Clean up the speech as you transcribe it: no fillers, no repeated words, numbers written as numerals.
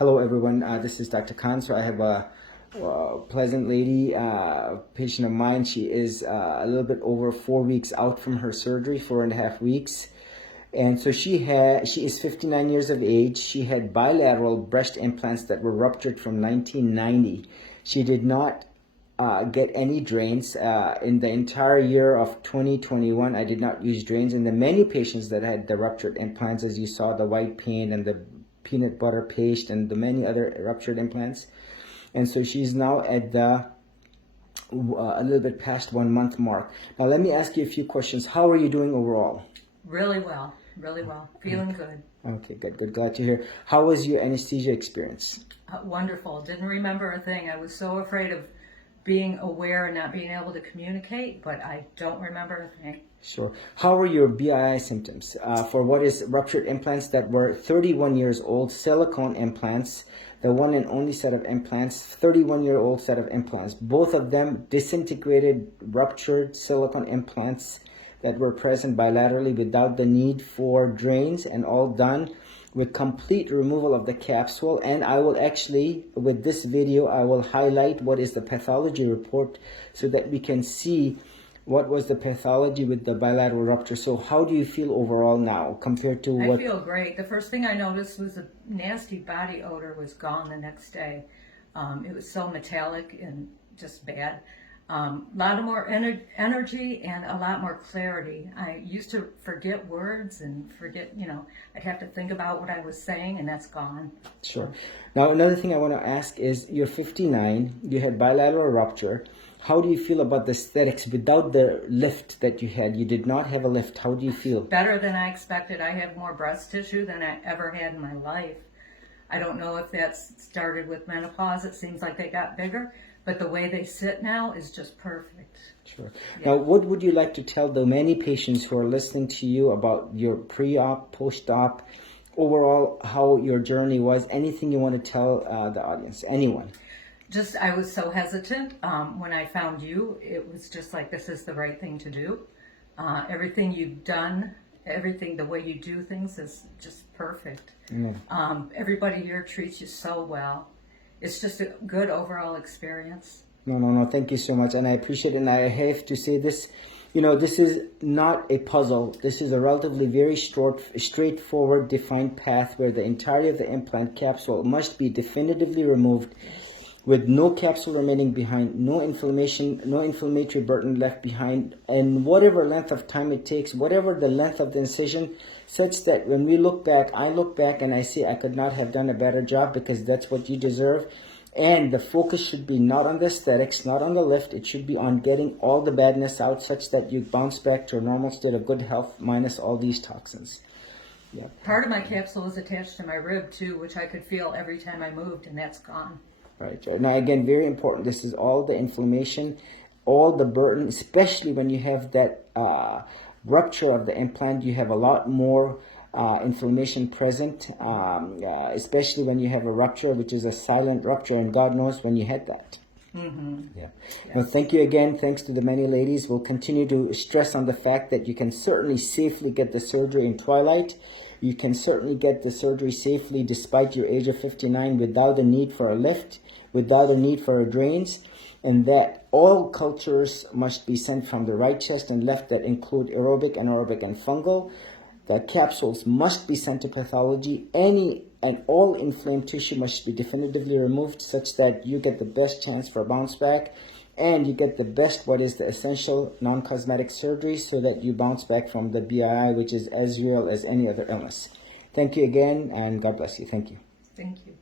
Hello everyone, this is Dr. Khan. So I have a pleasant lady, patient of mine. She is a little bit over 4 weeks out from her surgery, 4.5 weeks. And so she is 59 years of age. She had bilateral breast implants that were ruptured from 1990. She did not get any drains. In the entire year of 2021, I did not use drains. And the many patients that had the ruptured implants, as you saw, the white paint and the peanut butter paste and the many other ruptured implants. And so she's now at the a little bit past 1 month mark. Now let me ask you a few questions. How are you doing overall? Really well, feeling good. Okay, good, glad to hear. How was your anesthesia experience? Wonderful. Didn't remember a thing. I was so afraid of being aware and not being able to communicate, but I don't remember a thing. Sure. How were your BII symptoms for what is ruptured implants that were 31 years old, silicone implants, the one and only set of implants, 31-year-old set of implants, both of them disintegrated, ruptured silicone implants that were present bilaterally without the need for drains, and all done with complete removal of the capsule. And I will actually, with this video, I will highlight what is the pathology report so that we can see what was the pathology with the bilateral rupture. So how do you feel overall now compared to what? I feel great. The first thing I noticed was a nasty body odor was gone the next day. It was so metallic and just bad. A lot more energy and a lot more clarity. I used to forget words and forget, I'd have to think about what I was saying, and that's gone. Sure. Now, another thing I want to ask is, you're 59, you had bilateral rupture. How do you feel about the aesthetics without the lift that you had? You did not have a lift. How do you feel? Better than I expected. I have more breast tissue than I ever had in my life. I don't know if that's started with menopause. It seems like they got bigger. But the way they sit now is just perfect. Sure. Yeah. Now, what would you like to tell the many patients who are listening to you about your pre-op, post-op, overall, how your journey was? Anything you want to tell the audience? Anyone? Just, I was so hesitant. When I found you, it was just like, this is the right thing to do. Everything you've done, everything, the way you do things is just perfect. Everybody here treats you so well. It's just a good overall experience. No. Thank you so much. And I appreciate it. And I have to say this, this is not a puzzle. This is a relatively very straightforward, defined path where the entirety of the implant capsule must be definitively removed with no capsule remaining behind, no inflammation, no inflammatory burden left behind, and whatever length of time it takes, whatever the length of the incision, such that when we look back, I look back and I say I could not have done a better job, because that's what you deserve. And the focus should be not on the aesthetics, not on the lift. It should be on getting all the badness out, such that you bounce back to a normal state of good health minus all these toxins. Yeah. Part of my capsule is attached to my rib too, which I could feel every time I moved, and that's gone. Right. Now, again, very important. This is all the inflammation, all the burden, especially when you have that rupture of the implant. You have a lot more inflammation present, especially when you have a rupture, which is a silent rupture, and God knows when you had that. Yeah. Yes. Well, thank you again. Thanks to the many ladies. We'll continue to stress on the fact that you can certainly safely get the surgery in twilight. You can certainly get the surgery safely despite your age of 59 without a need for a lift, without a need for a drains, and that all cultures must be sent from the right chest and left that include aerobic, anaerobic, and fungal. The capsules must be sent to pathology. Any and all inflamed tissue must be definitively removed, such that you get the best chance for a bounce back, and you get the best, what is the essential non-cosmetic surgery, so that you bounce back from the BII, which is as real as any other illness. Thank you again, and God bless you. Thank you. Thank you.